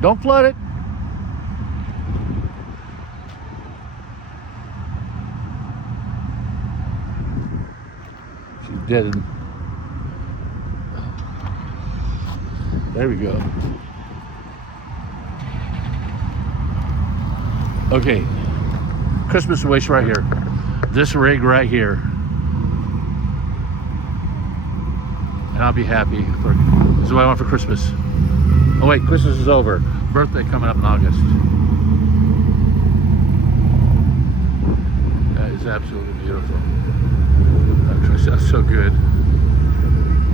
Don't flood it. She's dead. There we go. Okay, Christmas wish right here. This rig right here. And I'll be happy. This is what I want for Christmas. Oh wait, Christmas is over. Birthday coming up in August. That is absolutely beautiful. That's so good.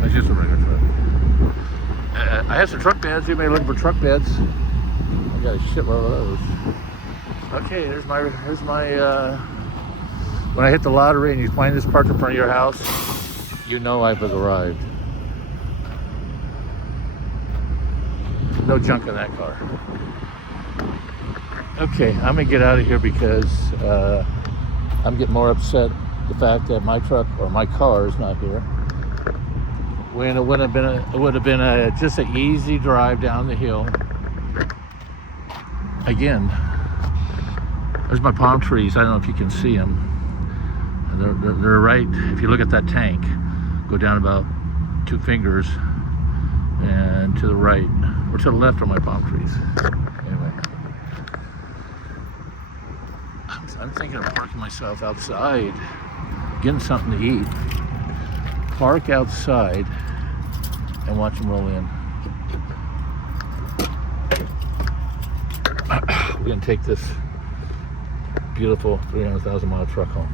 That's just a regular truck. I have some truck beds. You may look for truck beds. I got a shitload of those. Okay, here's my when I hit the lottery and you find this parked in front of your house, you know I've arrived. No junk in that car. Okay, I'm gonna get out of here because I'm getting more upset the fact that my truck or my car is not here. When it would have been just an easy drive down the hill. Again, there's my palm trees. I don't know if you can see them. They're right. If you look at that tank, go down about 2 fingers, and to the right or to the left are my palm trees. Anyway, I'm thinking of parking myself outside, getting something to eat. Park outside and watch them roll in. We're gonna take this beautiful 300,000 mile truck home.